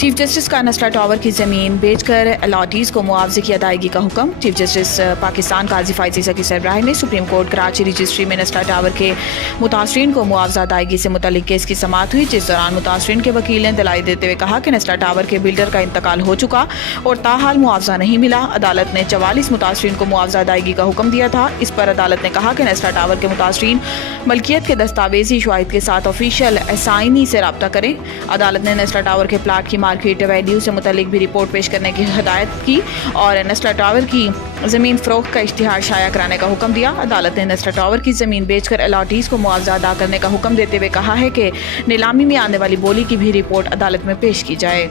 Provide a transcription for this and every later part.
Chief justice का नस्ला tower की ज़मीन बेचकर अलॉटीज़ को मुआवजे की अदायगी का हुक्म। चीफ जस्टिस पाकिस्तान काजी फाइज ईसा की सरबराही में सुप्रीम कोर्ट कराची रजिस्ट्री में नस्ला टावर के मुतासरीन को मुआवजा अदायगी से मुतल्लिक केस की समाअत हुई, जिस दौरान मुतासरीन के वकील ने दलाई देते हुए कहा कि नस्ला टावर के बिल्डर का इंतकाल हो चुका और ताहाल मुआवजा नहीं मिला। अदालत ने 44 मुतासरीन को मुआवजा अदायगी का हुक्म दिया था। इस पर अदालत ने कहा कि नस्ला टावर के मुतासरीन मलकियत के दस्तावेजी शवाहिद के साथ ऑफिशियल असाइनी से रब्ता करें। अदालत ने नस्ला टावर के प्लाट की मार्केट वैल्यू से मुतल्लिक भी रिपोर्ट पेश करने की हिदायत की और नस्ला टावर की ज़मीन फ़रोख्त का इश्तिहार शाया कराने का हुक्म दिया। अदालत ने नस्ला टावर की ज़मीन बेचकर अलॉटीज़ को मुआवजा अदा करने का हुक्म देते हुए कहा है कि नीलामी में आने वाली बोली की भी रिपोर्ट अदालत में पेश की जाए।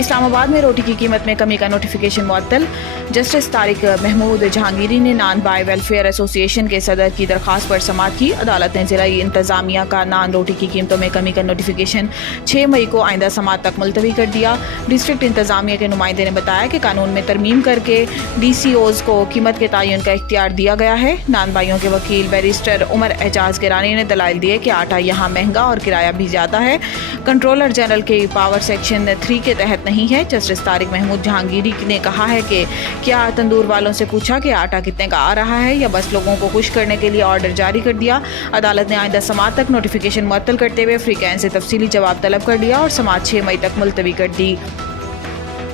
इस्लामाबाद में रोटी की कीमत में कमी का नोटिफिकेशन मुअत्तल। जस्टिस तारिक महमूद जहांगीरी ने नॉन बाय वेलफेयर एसोसिएशन के सदर की दरख्वास्त पर समाअत की। अदालत ने जिला इंतजामिया का नान रोटी की कीमतों में कमी का नोटिफिकेशन 6 मई को आइंदा समाअत तक मुलतवी कर दिया। डिस्ट्रिक्ट इंतजामिया के नुमाइंदे ने बताया कि कानून में तरमीम करके DCOs को कीमत के तयन का इख्तियार दिया गया है। नान बाइयों के वकील बैरिस्टर उमर एजाज गिरानी ने दलाइल दिए कि आटा यहाँ महंगा और किराया भी ज़्यादा है, कंट्रोलर जनरल के पावर सेक्शन 3 के तहत नहीं है। जस्टिस तारिक महमूद जहांगीरी ने कहा है कि क्या तंदूर वालों से पूछा कि आटा कितने का आ रहा है या बस लोगों को खुश करने के लिए ऑर्डर जारी कर दिया। अदालत ने आइंदा समाअत तक नोटिफिकेशन मुअत्तल करते हुए फ्रीकैन से तफसीली जवाब तलब कर लिया और समाअत 6 मई तक मुलतवी कर दी।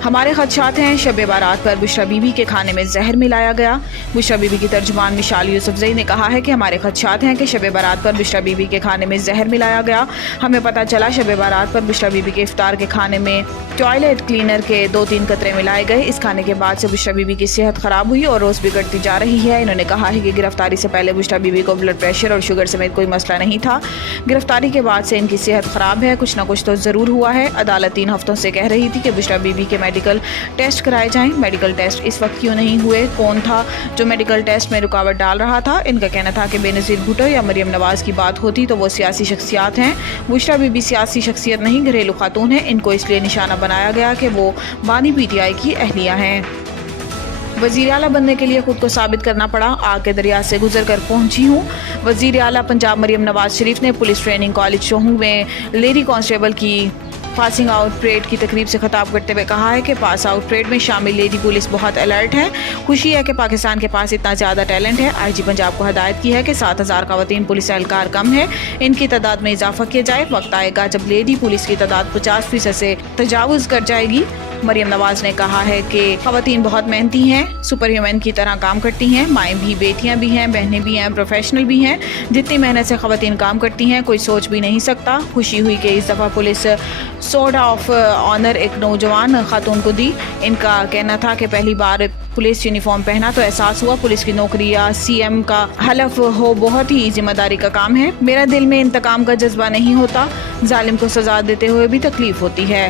हमारे खदशात हैं, शब बारात पर बुशरा बीबी के खाने में जहर मिलाया गया। बुशरा बीबी की तर्जुमान मिशाल यूसुफजई ने कहा है कि हमारे खदशात हैं कि शब बारात पर बुशरा बीबी के खाने में जहर मिलाया गया। हमें पता चला शब बारात पर बुशरा बीबी के इफ्तार के खाने में टॉयलेट क्लीनर के 2-3 कतरे मिलाए गए। इस खाने के बाद से बुशरा बीबी की सेहत ख़राब हुई और रोज़ बिगड़ती जा रही है। इन्होंने कहा है कि गिरफ्तारी से पहले बुशरा बीबी को ब्लड प्रेशर और शुगर समेत कोई मसला नहीं था। गिरफ्तारी के बाद से इनकी सेहत ख़राब है, कुछ ना कुछ तो ज़रूर हुआ है। अदालत 3 हफ्तों से कह रही थी कि बुशरा बीबी के मेडिकल टेस्ट कराए जाएं। मेडिकल टेस्ट इस वक्त क्यों नहीं हुए? कौन था जो मेडिकल टेस्ट में रुकावट डाल रहा था? इनका कहना था कि बेनज़ीर भुट्टो या मरियम नवाज़ की बात होती तो वो सियासी शख्सियात हैं। बुशरा बीबी सियासी शख्सियत नहीं, घरेलू खातून है। इनको इसलिए निशाना बनाया गया कि वो बानी PTI की अहलिया हैं। वज़ीर आला बनने के लिए खुद को साबित करना पड़ा, आग के दरिया से गुजर कर पहुंची हूँ। वज़ीर आला पंजाब मरियम नवाज शरीफ ने पुलिस ट्रेनिंग कॉलेज शोहू में लेडी कांस्टेबल की पासिंग आउट परेड की तकरीब से खिताब करते हुए कहा है कि पास आउट परेड में शामिल लेडी पुलिस बहुत अलर्ट है। खुशी है कि पाकिस्तान के पास इतना ज़्यादा टैलेंट है। IG पंजाब को हदायत की है कि 7000 ख़वातीन पुलिस एहलकार कम है, इनकी तादाद में इजाफा किया जाए। वक्त आएगा जब लेडी पुलिस की तादाद 50% से तजावुज़ कर जाएगी। मरियम नवाज ने कहा है कि ख़वातीन बहुत मेहनती हैं, सुपर ह्यूमन की तरह काम करती हैं। माएँ भी, बेटियाँ भी हैं, बहनें भी हैं, प्रोफेशनल भी हैं। जितनी मेहनत से ख़वातीन काम करती हैं कोई सोच भी नहीं सकता। खुशी हुई कि इस दफ़ा पुलिस सोर्ड ऑफ ऑनर एक नौजवान खातून को दी। इनका कहना था कि पहली बार पुलिस यूनिफॉर्म पहना तो एहसास हुआ पुलिस की नौकरी या CM का हलफ हो बहुत ही जिम्मेदारी का काम है। मेरा दिल में इंतकाम का जज्बा नहीं होता, जालिम को सजा देते हुए भी तकलीफ होती है।